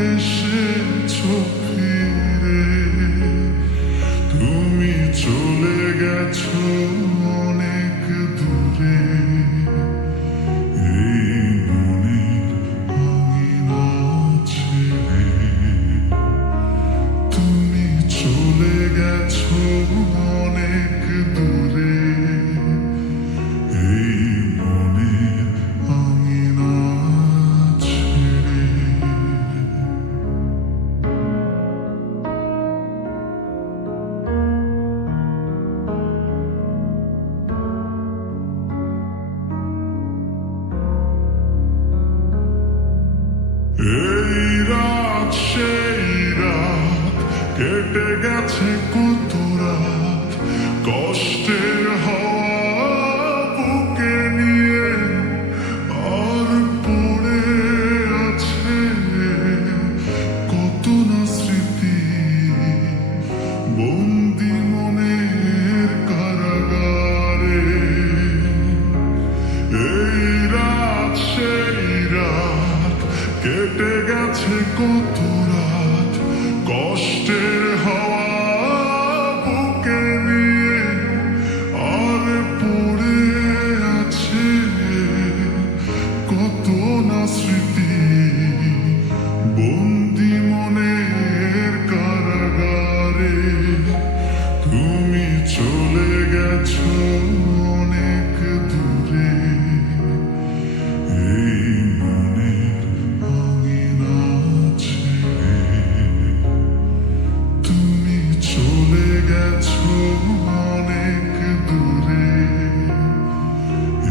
এসেছো ফিরে, তুমি চলে গেছো অনেক দূরে, এই মনের আঙিনা ছেড়ে। তুমি চলে গেছো অনেক দূরে, এই মনের আঙিনা ছেড়ে। এই রাত সেই রাত, কেটে গেছে কত রাত, কষ্টের হাওয়া বুকে নিয়ে আর পড়ে আছে কত না স্মৃতি, বন্দি মনের কারাগারে। এই রাত সেই রাত, কেটে গেছে কত রাত, কষ্টের হাওয়া বুকে নিয়ে আর পড়ে আছে কত না স্মৃতি, বন্দি মনের কারাগারে। তুমি চলে গেছো অনেক দূরে, এই মনের আঙিনা ছেড়ে। তুমি চলে গেছো অনেক দূরে,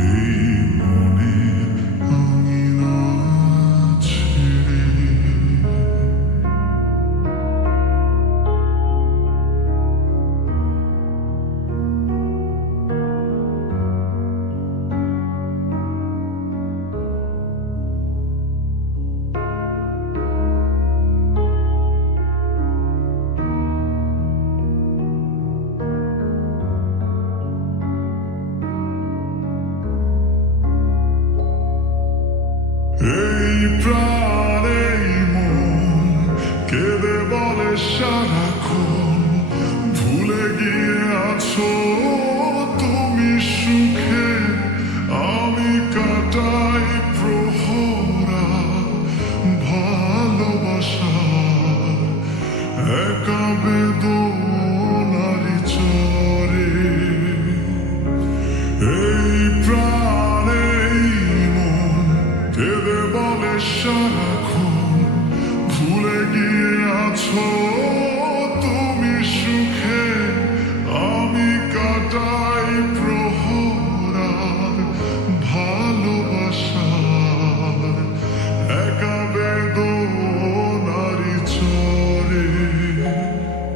এই মনের আঙিনা ছেড়ে। এই প্রাণ এই মন কেঁদে বলে সারাক্ষণ, ভুলে গিয়ে আছো তুমি সুখে, আমি কাটাই প্রহরা ভালোবাসার একা বেদনারি চরে। এই প্রাণ এই মন কেঁদে বলে সারাক্ষণ, ভুলে গিয়ে আছো তুমি সুখে, আমি কাটাই প্রহরার ভালোবাসার একা বেদনারি চরে।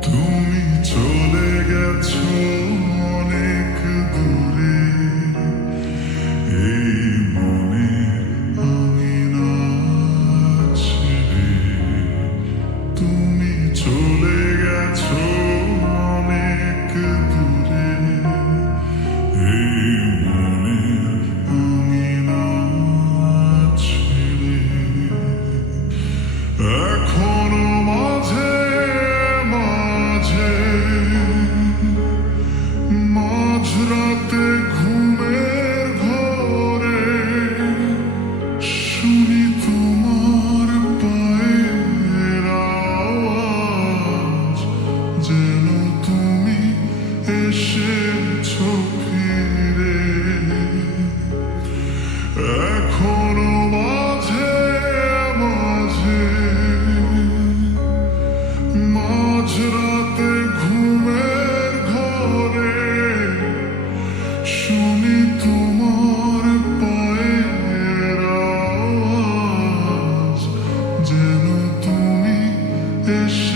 তুমি চলে গেছো অনেক দূরে, এই মনের আঙিনা ছেড়ে। তুমি চলে গেছো অনেক দূরে, এই মনের আঙিনা ছেড়ে। এখনো মাঝে মাঝে মাঝরাতে ঘুমের ঘরে শুনি তোমার পায়ের আওয়াজ, যেন তুমি এসেছো ফিরে। এখনো মাঝে মাঝে মাঝরাতে ঘুমের ঘরে শুনি তোমার পায়ের আওয়াজ, যেন তুমি এসে